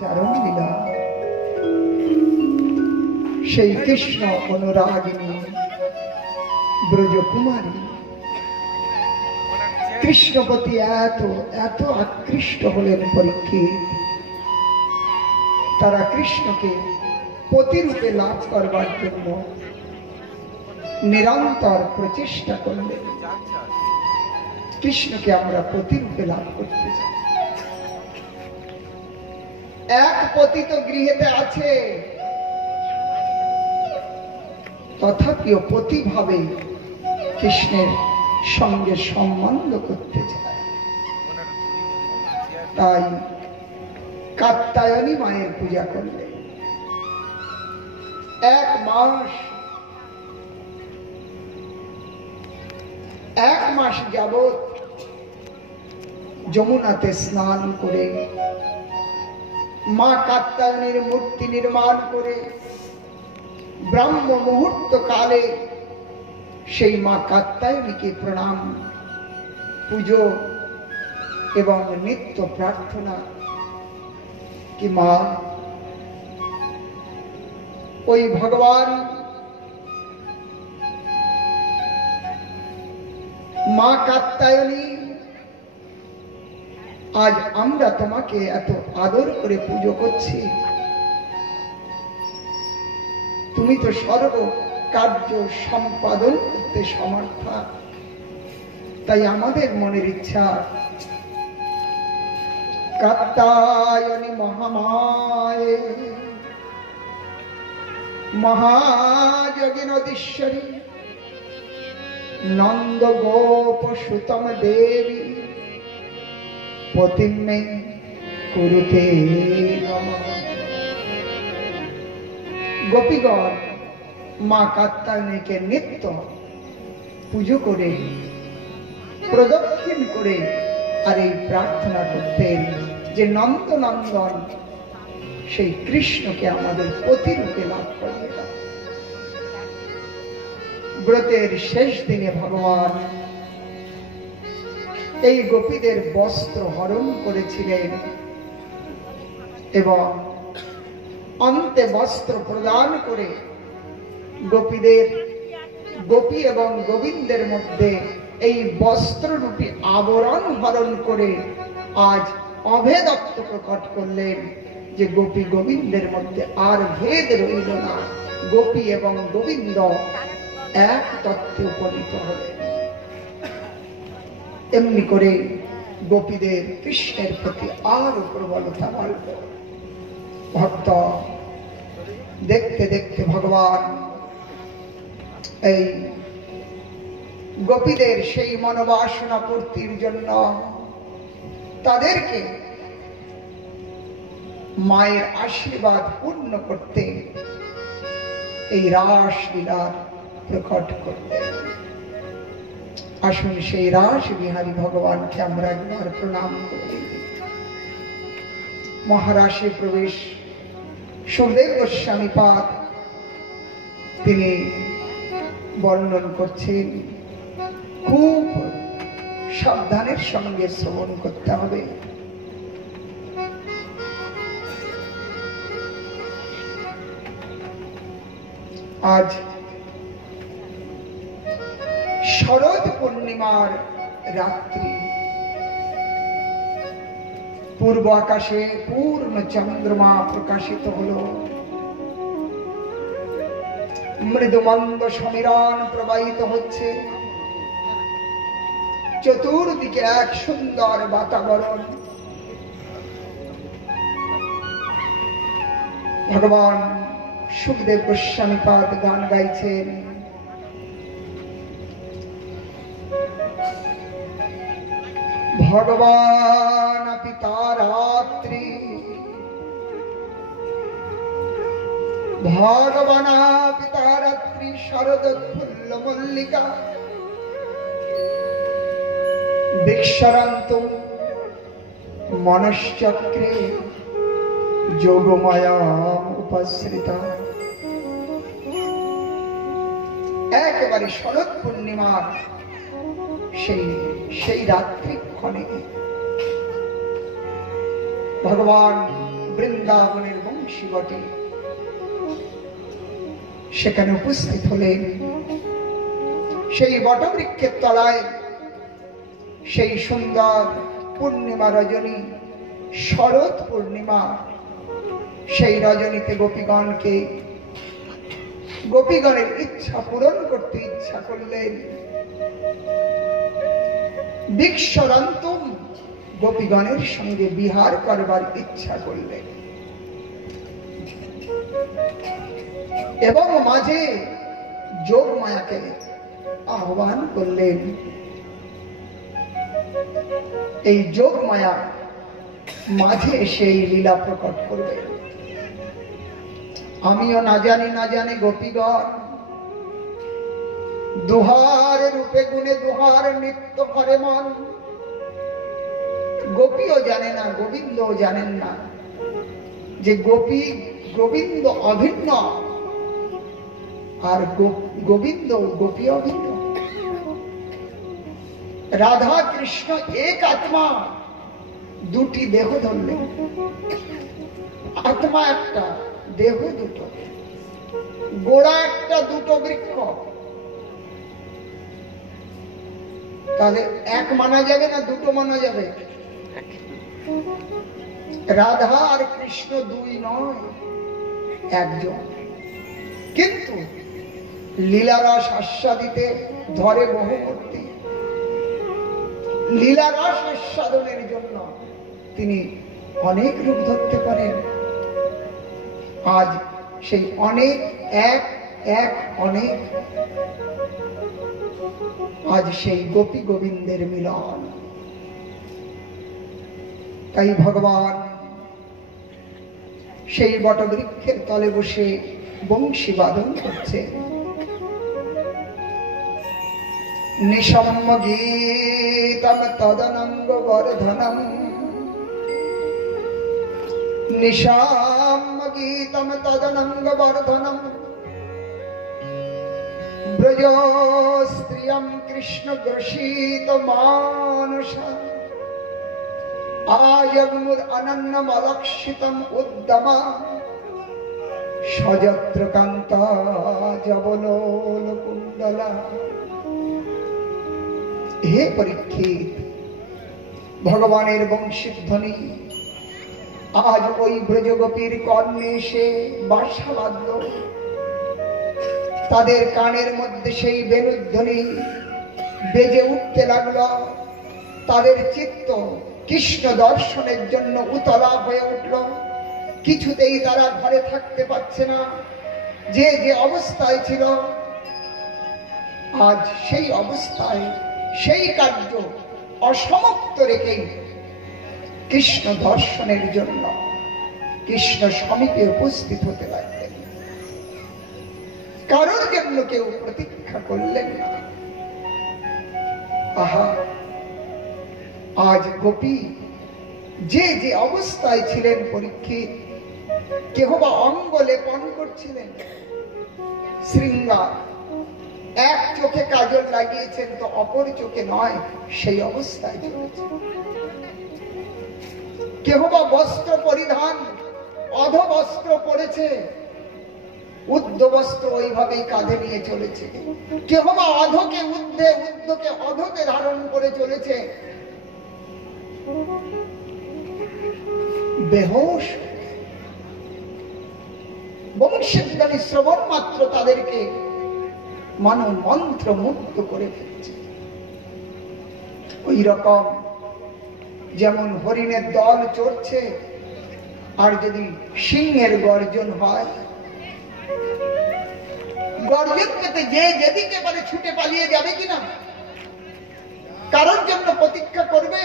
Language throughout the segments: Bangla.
চারণ লীলা সেই কৃষ্ণ অনুরাগিনী ব্রজকুমারী কৃষ্ণপতি এত এত আকৃষ্ট হলেন পরীক্ষিত, তারা কৃষ্ণকে পতিরূপে লাভ করবার জন্য নিরন্তর প্রচেষ্টা করলেন। কৃষ্ণকে আমরা পতিরূপে লাভ করতে চাই। এক পতি তো গৃহেতে আছে, তথাপিও পতি ভাবে কৃষ্ণের সঙ্গে সম্বন্ধ করতে চায়। তাই কাত্যায়নী মায়ের পূজা করলে এক মাস যাবৎ যমুনাতে স্নান করে মা কাত্যায়নীর মূর্তি নির্মাণ করে ব্রাহ্ম মুহূর্ত কালে সেই মা কাত্যায়নীকে প্রণাম, পুজো এবং নিত্য প্রার্থনা কি মা ওই ভগবান মা কাত্যায়নী, আজ আমরা তোমাকে এত আদর করে পুজো করছি, তুমি তো সর্ব কার্য সম্পাদন করতে সমর্থা। তাই আমাদের মনের ইচ্ছা কাত্যায়নী মহামায়ে মহাযোগিনদীশ্বরী নন্দ গোপ সুতম দেবী পতিমে কুরুতে নমঃ। গোপীগণ মা কাত্যায়নীকে নিত্য পুজো করে প্রদক্ষিণ করে আর এই প্রার্থনা করতেন যে নন্দনন্দন সেই কৃষ্ণকে আমাদের পতিরূপে লাভ করিয়ে দাও। ব্রতের শেষ দিনে ভগবান এই গোপীদের বস্ত্র হরণ করেছিলেন এবং অন্তে বস্ত্র প্রদান করে গোপীদের, গোপী এবং গোবিন্দের মধ্যে এই বস্ত্ররূপী আবরণ হরণ করে আজ অভেদত্ব প্রকট করলেন যে গোপী গোবিন্দের মধ্যে আর ভেদ রইল না, গোপী এবং গোবিন্দ এক তত্ত্বে উপনীত হলেন। এমনি করে গোপীদের কৃষ্ণের প্রতি আরো প্রবলতা বাড়ল। ভক্ত দেখতে দেখতে ভগবান এই গোপীদের সেই মনোবাসনা পূর্তির জন্য তাদেরকে মায়ের আশীর্বাদ পূর্ণ করতে এই রাস লীলার প্রকট করতে। আসুন সেই রাস বিহারী ভগবানকে আমরা একবার প্রণাম করি। মহারাশে প্রবেশ সুখদেব গোস্বামী পাদ তিনি বর্ণন করছেন, খুব সাবধানের সঙ্গে শ্রবণ করতে হবে। আজ শরৎ পূর্ণিমার রাত্রি, পূর্ব আকাশে পূর্ণ চন্দ্রমা প্রকাশিত হল, মৃদুমন্দ সমীরণ প্রবাহিত হচ্ছে, চতুর্দিকে এক সুন্দর বাতাবরণ। ভগবান সুখদেব গোস্বামী পাদ গান গাইছেন, ভগবান পিতা রাত্রি ভগবান পিতা রাত্রি শরদোৎফুল্ল মল্লিকা বিক্ষরন্তু মনশ্চক্রে যোগমায়া উপসৃতা। একেবারে শরৎ পূর্ণিমার সেই রাত্রি ক্ষণে ভগবান বৃন্দাবনের বংশী বটে। সেখানে উপস্থিত হলেন। সেই বটবৃক্ষের তলায় সেই সুন্দর পূর্ণিমা রজনী, শরৎ পূর্ণিমা, সেই রজনীতে গোপীগণের ইচ্ছা পূরণ করতে ইচ্ছা করলেন। বিক্ষরন্তম, গোপীগণের সঙ্গে বিহার করবার ইচ্ছা করলেন এবং মাঝে যোগমায়াকে আহ্বান করলেন। এই যোগমায়া মাঝে সেই লীলা প্রকট করবে। আমিও না জানি গোপীগণ দুহার রূপে গুণে দুহার নিত্য করে মন। গোপীও জানে না, গোবিন্দও জানেন না যে গোবিন্দ অভিন্ন আর গোবিন্দ গোপী অভিন্ন। রাধা কৃষ্ণ এক আত্মা, দুটি দেহ ধরলেন। আত্মা একটা, দেহ দুটো, গোড়া একটা, দুটো বৃক্ষ। তাহলে এক মানা যাবে না দুটো মানা যাবে? রাধা আর কৃষ্ণ দুই নয়, একজন। কিন্তু লীলারস আস্বাদিতে ধরে বহুমূর্তি। লীলারস আস্বাদনের জন্য তিনি অনেক রূপ ধরতে পারেন। আজ সেই অনেক এক এক অনেক, আজ সেই গোপী গোবিন্দের মিলন। তাই ভগবান সেই বটবৃক্ষের তলে বসে বংশী বাদন করছে। নিশম্য গীতম তদনঙ্গ বর্ধনম, নিশাম্য গীতম তদনঙ্গ বর্ধনম, ব্রজ স্ত্রিয়ম কৃষ্ণ গ্রসীত মানস, আয়গ্মুর অনন্যম অলক্ষিতম উদ্যমা, সযত্র কান্তা জবলোল কুণ্ডলা। হে পরীক্ষিত, ভগবানের বংশীধ্বনি আজ ওই ব্রজগোপীর কর্ণে এসে বাসা বাঁধল। তাদের কানের মধ্যে সেই বেণুধ্বনি বেজে উঠতে লাগল। তাদের চিত্ত কৃষ্ণ দর্শনের জন্য উতলা হয়ে উঠল। কিছুতেই তারা ঘরে থাকতে পারছে না। যে যে অবস্থায় ছিল, আজ সেই অবস্থায় সেই কার্য অসমাপ্ত রেখেই কৃষ্ণ দর্শনের জন্য কৃষ্ণ সমীপে উপস্থিত হতে লাগলেন। কারোর জন্য কেউ প্রতীক্ষা করলেন না। আহা, আজ গোপী যে যে অবস্থায় ছিলেন পরীক্ষিত, কেহ বা অঙ্গ লেপন করছিলেন, শৃঙ্গার, এক চোখে কাজল লাগিয়েছেন তো অপর চোখে নয়, সেই অবস্থায় চলেছে। কেহ বা বস্ত্র পরিধান, অধ বস্ত্র পরেছে, উদ্ধ বস্ত্র ওইভাবেই কাঁধে নিয়ে চলেছে। কেহ বা অধকে ঊর্ধ্বে, ঊর্ধ্বকে অধতে ধারণ করে চলেছে। বেহোশ বংশীধ্বনি শ্রবণ মাত্র তাদেরকে মানব মন্ত্র মুগ্ধ করে ফেলছে। ওই রকম যেমন হরিণের দল চড়ছে, আর যদি সিংহের গর্জন হয়, গর্জন পেতে যে যেদিকে পারে ছুটে পালিয়ে যাবে কিনা? কারোর জন্য প্রতীক্ষা করবে?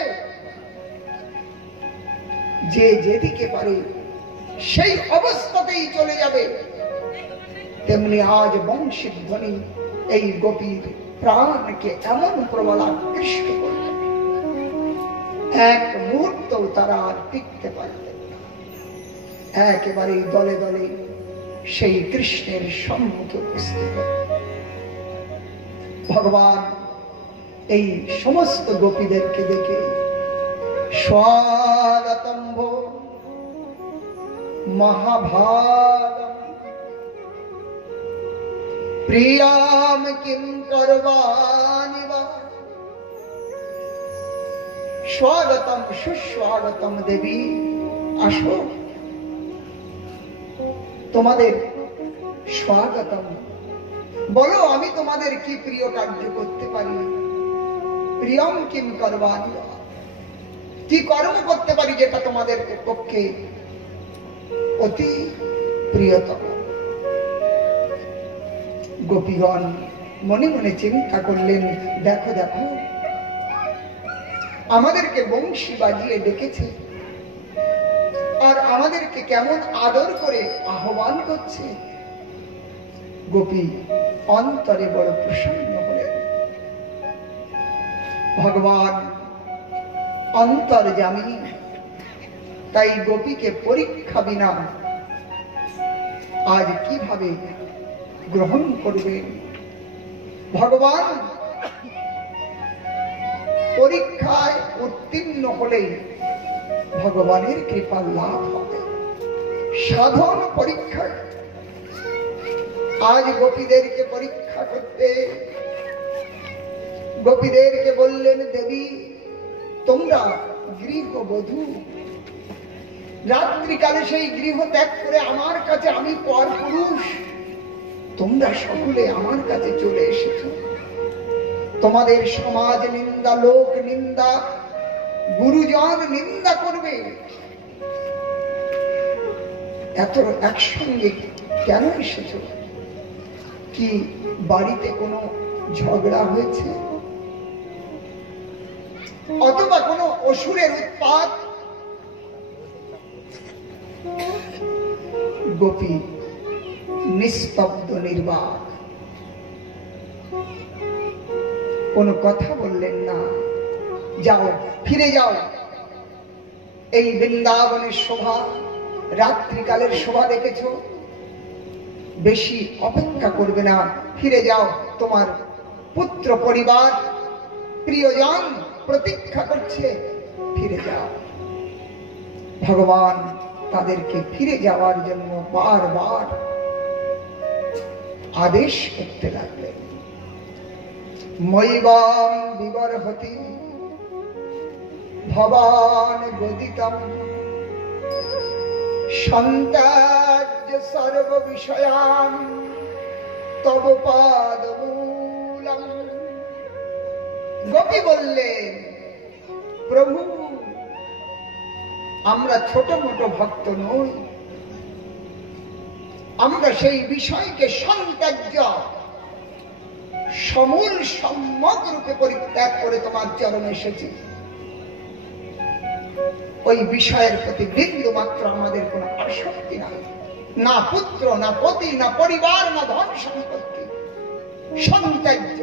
যে যেদিকে পারে সেই অবস্থাতেই চলে যাবে। তেমনি আজ বংশীধ্বনি এই গোপীর প্রাণকে এমন প্রবল আকৃষ্ট করবে, এক মুহূর্ত তারা আর টিকতে পারলেন না। একেবারে দলে দলে সেই কৃষ্ণের সম্মুখে উপস্থিত। ভগবান এই সমস্ত গোপীদেরকে দেখে স্বাগতম্ভ महाभागम प्रियाम किम करवाणि वा स्वागतम सुस्वागतम देवी আসো তোমাদের স্বাগতম বলো আমি তোমাদের কি প্রিয় কার্য করতে পারি প্রিয়ম কিম করবাণি কি কর্ম করতে পারি যেটা তোমাদের পক্ষে অতি প্রিয়তম গোপীগণ মনে মনে চিন্তা করলেন দেখো দেখো আমাদেরকে বংশী বাজিয়ে ডেকেছে আর আমাদেরকে কেমন আদর করে আহ্বান করছে গোপী অন্তরে বড় প্রসন্ন হলেন ভগবান অন্তর্যামী তাই গোপীকে পরীক্ষা বিনা আজ কিভাবে গ্রহণ করবেন ভগবান পরীক্ষায় উত্তীর্ণ হলে ভগবানের কৃপা লাভ হবে সাধন পরীক্ষা আজ গোপীদেরকে পরীক্ষা করতে গোপীদেরকে বললেন দেবী তোমরা গৃহবধূ রাত্রিকালে সেই গৃহ ত্যাগ করে আমার কাছে আমি পর পুরুষ তোমরা সকলে আমার কাছে চলে এসেছো তোমাদের সমাজ নিন্দা লোক নিন্দা গুরুজন নিন্দা করবে এত একসঙ্গে কেন এসেছো কি বাড়িতে কোনো ঝগড়া হয়েছে অথবা কোনো অসুরের উৎপাত গোপী নিস্তব্ধ নির্বাক কোনো কথা বললেন না যাও ফিরে যাও এই বৃন্দাবনের শোভা রাত্রিকালের শোভা দেখেছো বেশি অপেক্ষা করবে না ফিরে যাও তোমার পুত্র পরিবার প্রিয়জন প্রতীক্ষা করছে ফিরে যাও ভগবান তাদেরকে ফিরে যাওয়ার জন্য বারবার আদেশ করতে লাগলেন মৈবাম বিবর্হতি ভবান গদিতম সন্তাজ্য সর্ব বিষয়ান তব পাদমূলম গোপী বললেন প্রভু আমরা ছোট মোটো ভক্ত নই আমরা সেই বিষয়কে সন্তাজ্য সমূল সম্যক রূপে পরিত্যাগ করে তোমার চরণে এসেছি ওই বিষয়ের প্রতি বিন্দু মাত্র আমাদের কোনো আসক্তি নাই না পুত্র না পতি না পরিবার না ধন সম্পত্তি সন্তাজ্য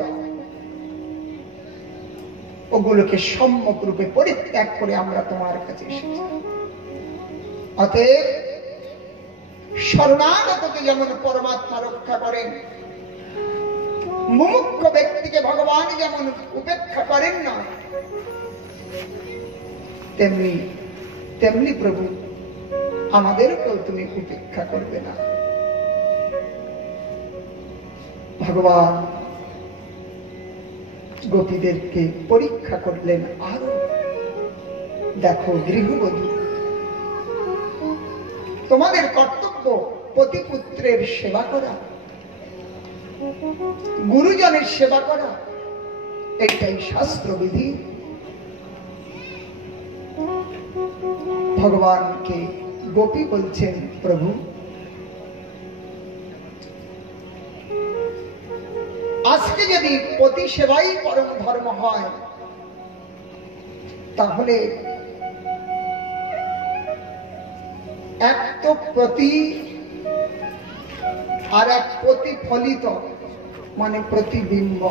ওগুলোকে সম্যক রূপে পরিত্যাগ করে আমরা তোমার কাছে এসেছি অতএব শরণাগতকে যেমন পরমাত্মা রক্ষা করেন মুমুক্ষ ব্যক্তিকে ভগবান যেমন উপেক্ষা করেন না তেমনি তেমনি প্রভু আমাদেরকেও তুমি উপেক্ষা করবে না ভগবান গোপীদেরকে পরীক্ষা করলেন আরো দেখো গৃহবধূ তোমাদের কর্তব্য পতিপুত্রের সেবা করা গুরুজনের সেবা করা এটাই শাস্ত্রবিধি ভগবানকে গোপী বলছেন প্রভু আজকে যদি পতি সেবাই পরম ধর্ম হয় তাহলে এক তো প্রতি আর এক প্রতিফলিত মানে প্রতিবিম্ব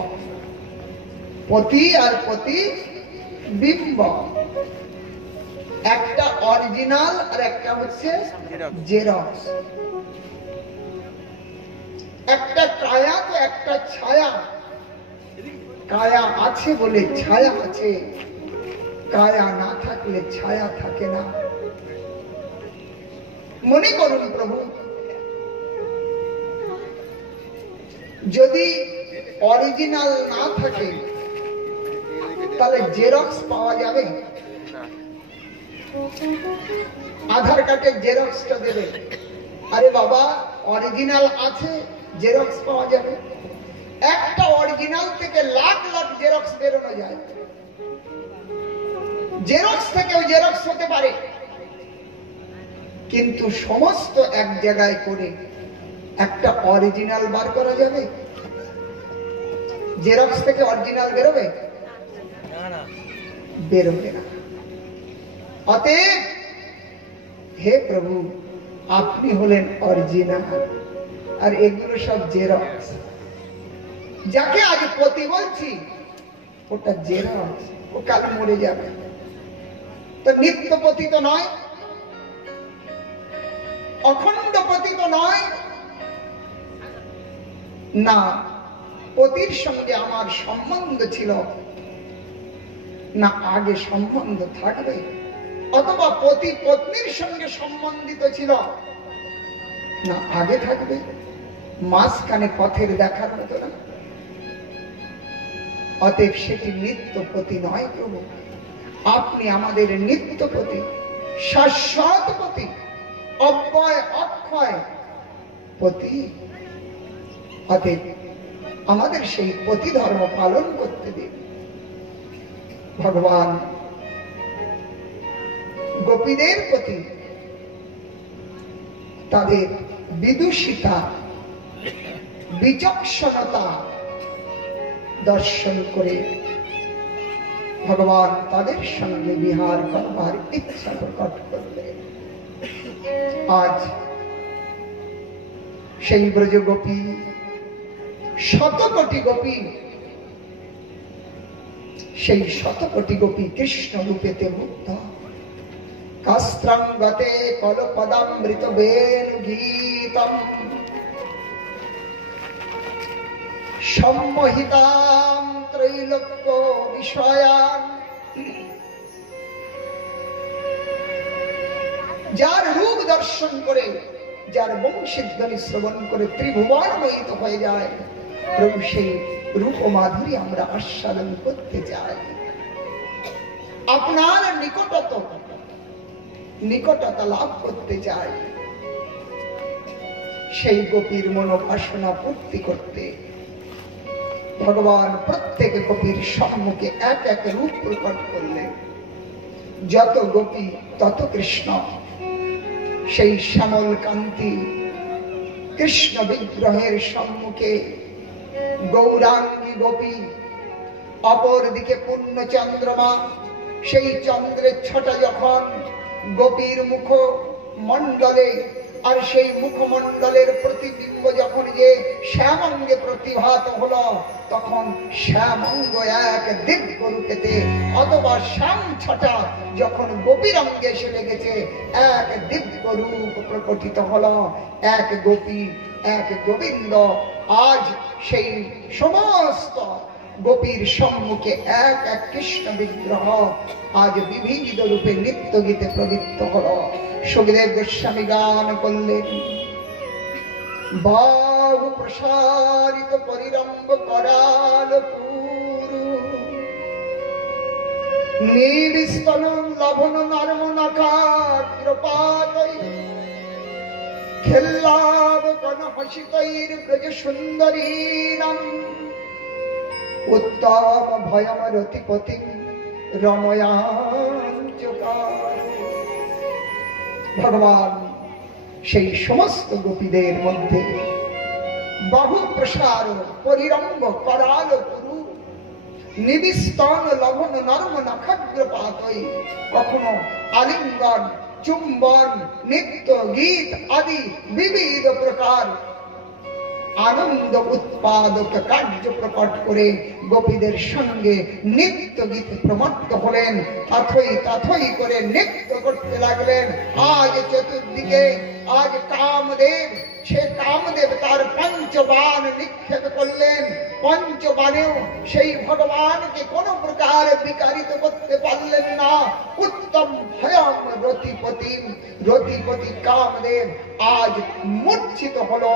পতি আর প্রতিবিম্ব একটা অরিজিনাল আর একটা হচ্ছে জেরক্স একটা কায়া তো একটা ছায়া কায়া আছে বলে ছায়া আছে কায়া না থাকলে ছায়া থাকে না মনে করুন প্রভু, যদি অরিজিনাল না থাকে তাহলে জেরক্স পাওয়া যাবে? আধার কার্ডের জেরক্সটা দেবে, আরে বাবা অরিজিনাল আছে, জেরক্স পাওয়া যাবে। একটা অরিজিনাল থেকে লাখ লাখ জেরক্স বেরোনো যায়, জেরক্স থেকেও জেরক্স হতে পারে, কিন্তু সমস্ত এক জায়গায় করে একটা অরিজিনাল বার করা যাবে? জেরক্স থেকে অরিজিনাল বেরোবে? বেরোবে না। অতএব হে প্রভু, আপনি হলেন অরিজিনাল, আর এগুলো সব জেরক্স। যাকে আজ পতি বলছি ওটা জেরক্স, ও কাল মরে যাবে। তো নিত্য পতি তো নয়, অখণ্ড পতি তো নয় না। পতির সঙ্গে আমার সম্বন্ধ ছিল না, আগে সম্বন্ধ থাকবে, অথবা পতি পত্নীর সঙ্গে সম্বন্ধিত ছিল না, আগে থাকবে, মাঝখানে পথের দেখার মতো না। অতএব সেটি নিত্যপতি নয় প্রভু, আপনি আমাদের নিত্যপতি, শাশ্বত পতি, অব্যয় অক্ষয় পতি। অতএব আমাদের সেই পতি ধর্ম পালন করতে দিন। ভগবান গোপীদের প্রতি তাদের বিদুষিতা, বিচক্ষণতা দর্শন করে ভগবান তাদের সঙ্গে বিহার করবার ইচ্ছা প্রকট করলেন। আজ সেই ব্রজ গোপী, শত কোটি গোপী, সেই শত কোটি গোপী কৃষ্ণ রূপেতে মুগ্ধ। কাস্ত্রাঙ্গতে কলপদামৃত বেণু গীতম সম্মোহিতাম ত্রৈলোক্য বিষয়ান। যার রূপ দর্শন করে, যার বংশীধ্বনি শ্রবণ করে ত্রিভুবন মোহিত হয়ে যায়, প্রভু সেই রূপ মাধুরী আমরা আস্বাদন করতে চাই। আপনার নিকটতা লাভ করতে চাই। সেই গোপীর মনোবাসনা পূর্তি করতে ভগবান প্রত্যেক গোপীর সম্মুখে এক এক রূপ প্রকট করলেন। যত গোপী তত কৃষ্ণ। সেই শ্যামল কান্তি কৃষ্ণ বিগ্রহের সম্মুখে গৌরাঙ্গী গোপী, অপর দিকে পূর্ণ চন্দ্রমা। সেই চন্দ্রের ছটা যখন গোপীর মুখ মণ্ডলে, আর সেই মুখমণ্ডলের প্রতিবিম্ব যখন যে শ্যামঙ্গে প্রতিভাত হলো, তখন শ্যামঙ্গ এক দিব্য রূপেতে, অথবা শ্যাম ছটা যখন গোপীর অঙ্গে এসে লেগেছে, এক দিব্য রূপ প্রকটিত হলো। এক গোপী, এক গোবিন্দ। আজ সেই সমস্ত গোপীর সম্মুখে এক এক কৃষ্ণ বিগ্রহ আজ বিবিধ রূপে নিত্য গীতে প্রবৃত্ত হল। সুখদেব গোস্বামী গান করলেন, বাহু প্রসারিত পরিরম্ভ করাল পুরু, নীলস্তন লবণ নর্ম নখাগ্রপাতৈ, খেল্লাব কন হসিতৈর ব্রজ সুন্দরীনাম, উত্তম ভয়ম রতিপতি রময়াঞ্চকার। ভগবান সেই সমস্ত গোপীদের মধ্যে বাহু প্রসার পরিরম্ভ করাল পুরু, নিবিস্তন লবণ নর্ম নখাগ্রপাতৈ, কখনো আলিঙ্গন, চুম্বন, নৃত্য, গীত আদি বিবিধ প্রকার আনন্দ উৎপাদক কার্য প্রকট করে গোপীদের সঙ্গে নৃত্য গীতে প্রমত্ত হলেন। তাথই তাথই করে নৃত্য করতে লাগলেন। আজ চতুর্দিকে, আজ কামদেব সে কামদেব তার পঞ্চবাণ নিক্ষেপ করলেন। পঞ্চবাণেও সেই ভগবানকে কোন প্রকার বিকারিত করতে পারলেন না। উত্তম ভয়ং রতিপতি কামদেব আজ মূর্ছিত হলো,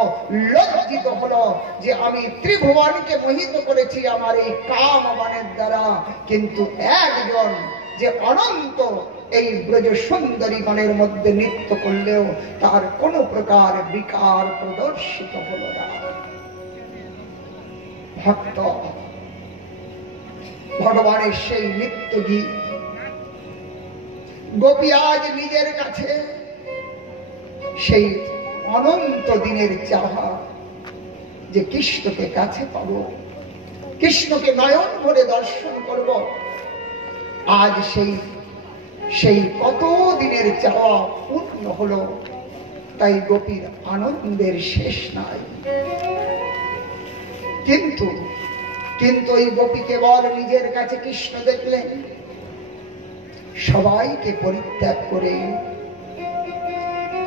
লজ্জিত হলো যে আমি ত্রিভুবনকে মোহিত করেছি আমার এই কামবাণের দ্বারা। কিন্তু একজন যে অনন্ত এই ব্রজ সুন্দরী গণের মধ্যে নৃত্য করলেও তার কোন প্রকার বিকার প্রদর্শিত হলো না। ভক্ত ভগবানের সেই নৃত্য গীত গোপী আজ নিজের কাছে সেই অনন্ত দিনের চাহা যে কৃষ্ণকে কাছে পাব, কৃষ্ণকে নয়ন ভরে দর্শন করব, আজ সেই কত দিনের চাওয়া পূর্ণ হলো। তাই গোপীর আনন্দের শেষ নাই। কিন্তু ওই গোপী কেবল নিজের কাছে কৃষ্ণ দেখলেন, সবাইকে পরিত্যাগ করে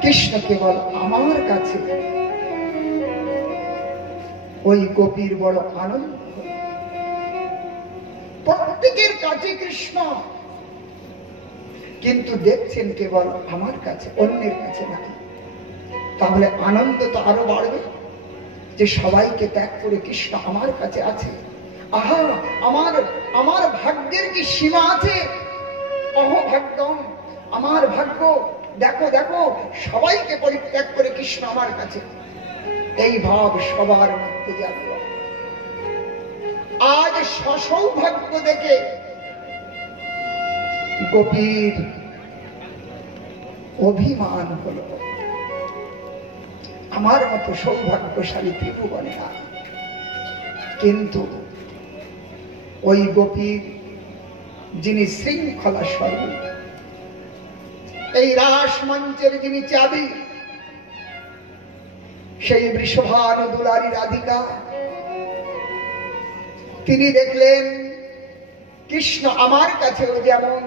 কৃষ্ণ কেবল আমার কাছে। ওই গোপীর বড় আনন্দ। প্রত্যেকের কাছে কৃষ্ণ, কিন্তু দেখছেন কেবল আমার কাছে, অন্যের কাছে না। তাহলে আনন্দ তো আরো বাড়বে যে সবাইকে ত্যাগ করে কৃষ্ণ আমার কাছে আছে। আহা, আমার ভাগ্যের কি সীমা আছে? অহভাগ্যম, আমার ভাগ্য দেখো দেখো, সবাইকে পরিত্যাগ করে কৃষ্ণ আমার কাছে। এই ভাব সবার মধ্যে জাগলো। আজ সৌভাগ্য দেখে গোপীর অভিমান হলো, আমার মতো সৌভাগ্যশালী ত্রিভুবনে না। কিন্তু ওই গোপীর যিনি শৃঙ্খলা স্বরূপ, এই রাস মঞ্চের যিনি চাবি, সেই বৃষভানু দুলারী রাধিকা, তিনি দেখলেন কৃষ্ণ আমার কাছেও যেমন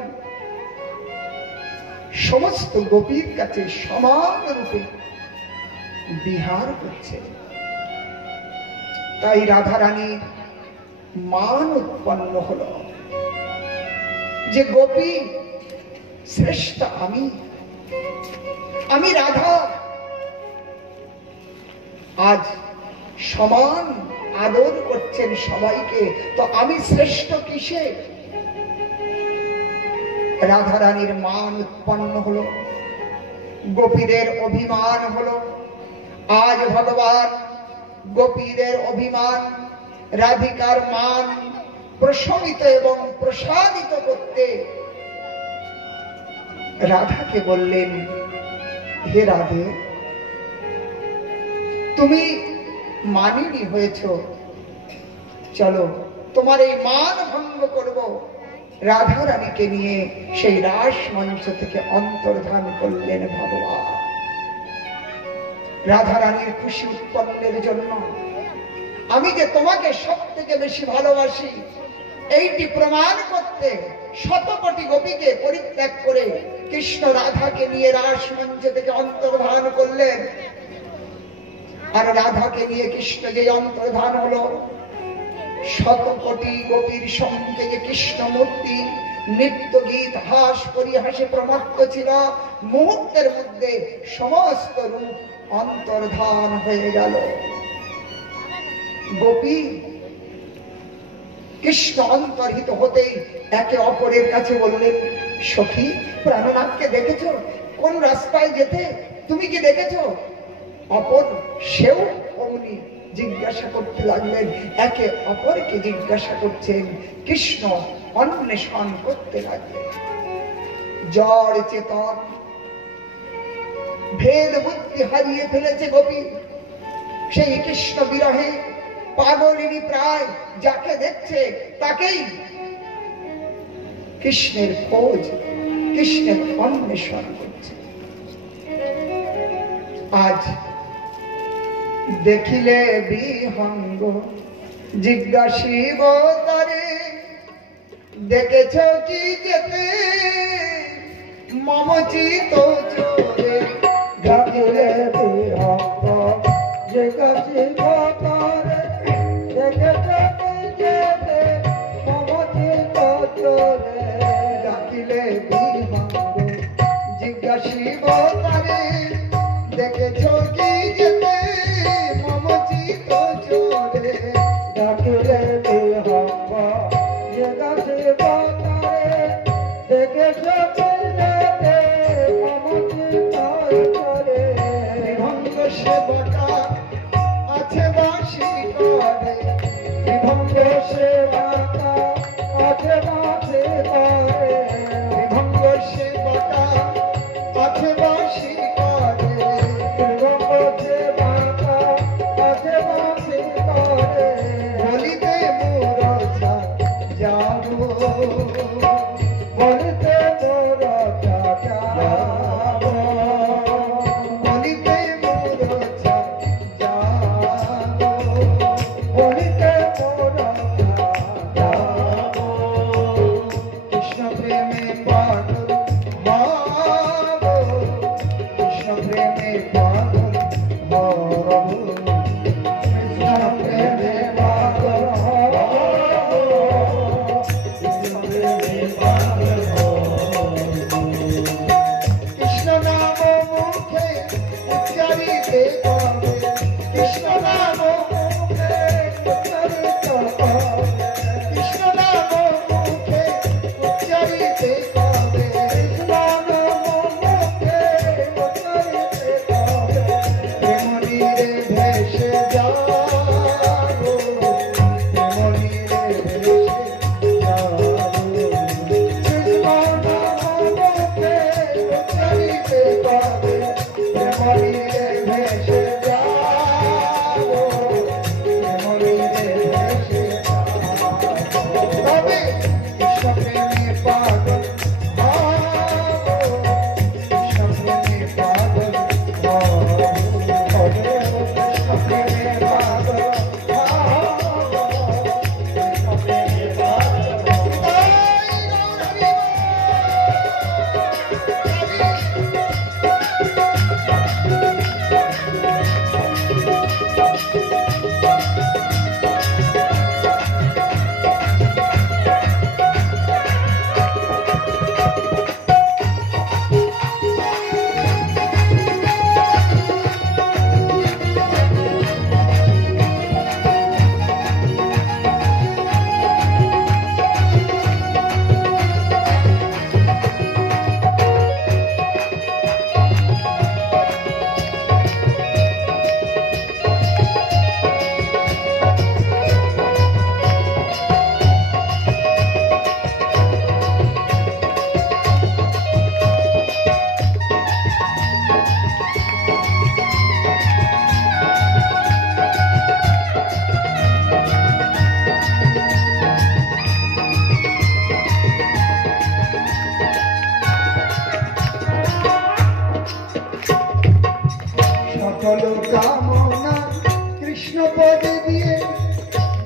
সমস্ত গোপীর কাছে সমান রূপে বিহার করছে। তাই রাধারানীর মান উৎপন্ন হলো যে গোপী শ্রেষ্ঠ আমি রাধা। আজ সমান আদর করছেন সবাইকে, তো আমি শ্রেষ্ঠ কিসে? রাধারানীর মান উৎপন্ন হলো, গোপীদের অভিমান হলো। আজ ভগবান গোপীদের অভিমান, রাধিকার মান প্রশমিত এবং প্রসাদিত করতে রাধাকে বললেন, হে রাধে, তুমি মানিনী হয়েছ, চলো তোমার এই মান ভঙ্গ করব। রাধা রানীকে নিয়ে সেই রাস মঞ্চ থেকে অন্তর্ধান করলেন ভগবান। রাধা রানীর খুশি উৎপন্নের জন্য আমি যে তোমাকে সব থেকে বেশি ভালোবাসি এইটি প্রমাণ করতে শত কোটি গোপীকে পরিত্যাগ করে কৃষ্ণ রাধাকে নিয়ে রাস মঞ্চ থেকে অন্তর্ধান করলেন। আর রাধাকে নিয়ে কৃষ্ণ যে অন্তর্ধান হলো, শত কোটি গোপীর সঙ্গে যে কৃষ্ণ মূর্তি নৃত্য গীত হাস পরিহাসে প্রমত্ত ছিল, মুহূর্তের মধ্যে সমস্ত রূপ অন্তর্ধান হয়ে গেল। গোপী কৃষ্ণ অন্তর্হিত হতেই একে অপরের কাছে বললেন, সখী, প্রাণনাথকে দেখেছ? কোন রাস্তায় যেতে তুমি কি দেখেছ? অপর সেও অমনি জিজ্ঞাসা করতে লাগলেন, একে অপরকে জিজ্ঞাসা করছেন, কৃষ্ণ অন্বেষণ করতে লাগলেন। জড় চেতন ভেদ বুদ্ধি হারিয়ে ফেলেছে গোপী। সেই কৃষ্ণ বিরহে পাগলিনী প্রায় যাকে দেখছে তাকেই কৃষ্ণের খোঁজ, কৃষ্ণের অন্বেষণ করছে। আজ দেখিলে বিহঙ্গ জিজ্ঞাসিব তারে, দেখেছ কি যেতে মম চিত চোরে, দেখিলে বিহঙ্গ সে বটা আছে বাঁশি করে বিভঙ্গ সে বটা আছে বাঁশি করে বিভঙ্গ সে বটা আছে বাঁশি করে বিভঙ্গ সে বটা আছে বাঁশি করে বলিতে মোরছা যাবো বলিতে মোরছা যাবো বলিতে মোরছা যাবো বলিতে মোরছা যাবো কৃষ্ণ প্রেমে পাগল হবো কৃষ্ণ প্রেমে পাগল হবো কৃষ্ণ প্রেমে পাগল হবো কৃষ্ণ প্রেমে পাগল হবো কৃষ্ণ নাম মুখে উচ্চারিতে পাবে কৃষ্ণ নাম মুখে উচ্চারিত পাবে কৃষ্ণ নাম মুখে উচ্চারিতে পাবে কৃষ্ণ নাম মুখে উচ্চারিতে পাবে প্রেমনীরে ভেসে যাবো প্রেমনীরে ভেসে যাবো কৃষ্ণ নাম মুখে উচ্চারিতে পাবে প্রেমনীরে ভেসে যাবো প্রেমনীরে ভেসে যাবো তবে কৃষ্ণ প্রেমে পাগল হবো কৃষ্ণ প্রেমে পাগল হবো কৃষ্ণ প্রেমে পাগল হবো কৃষ্ণ প্রেমে পাগল সকল কামনা কৃষ্ণ পদে দিয়ে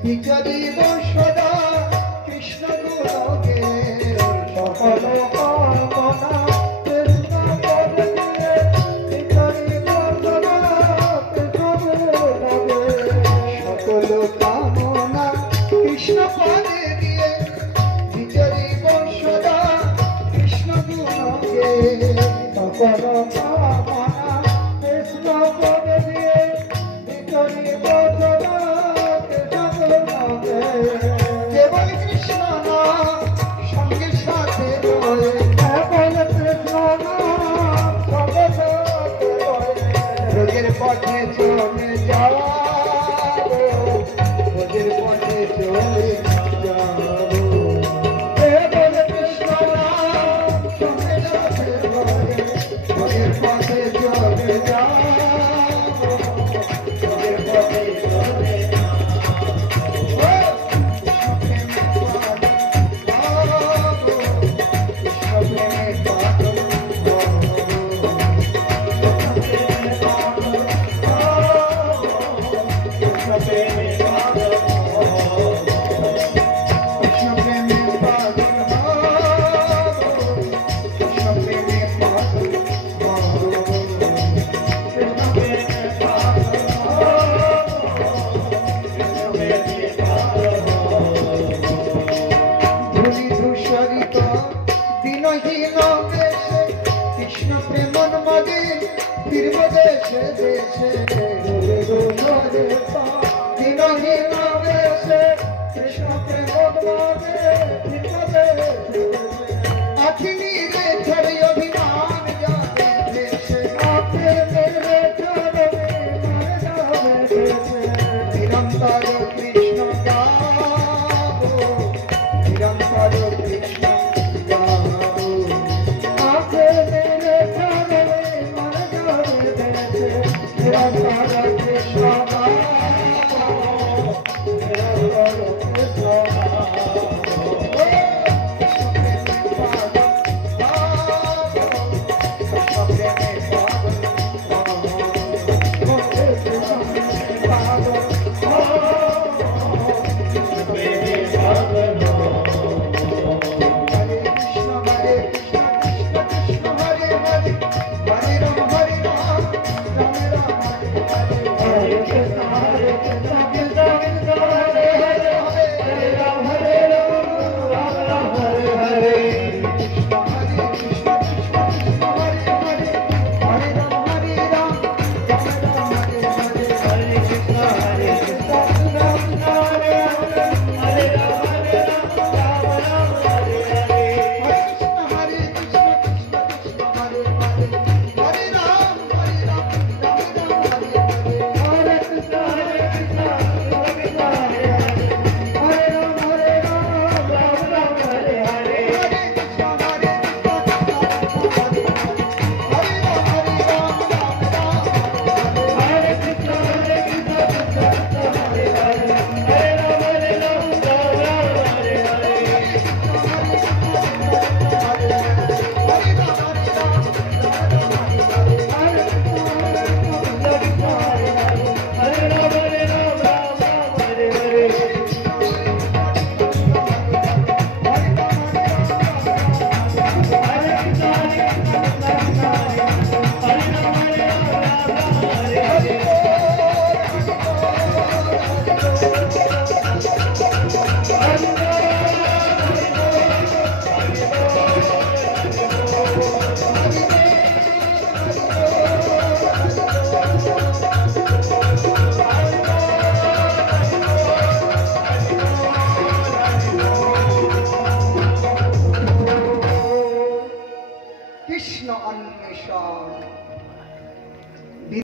বিচরিব সদা কৃষ্ণ গুণগে সকল কামনা কৃষ্ণ পদে দিয়ে বিচরিব সদা কৃষ্ণ গুণগে সকল কামনা কৃষ্ণ পদে দিয়ে বিচরিব সদা কৃষ্ণ গুণগে সকল কামনা কৃষ্ণ পদে দিয়ে বিচরিব সদা কৃষ্ণ গুণগে কেবল কৃষ্ণ নাম সঙ্গে সাথে রয়ে কেবল কৃষ্ণ নাম সঙ্গে সাথে রয়ে রোগের পথে চলে যাবো রোগের পথে চলে যাবো কেবল কৃষ্ণ নাম সঙ্গে সাথে রয়ে রোগের পথে চলে যাবো রোগের পথে চলে দেশে দেশে দিনহীন বেশে কৃষ্ণ প্রেম আখিনী রে ছড়ি অভিমান জানে দেশে আপে মেরে চরণে রাধা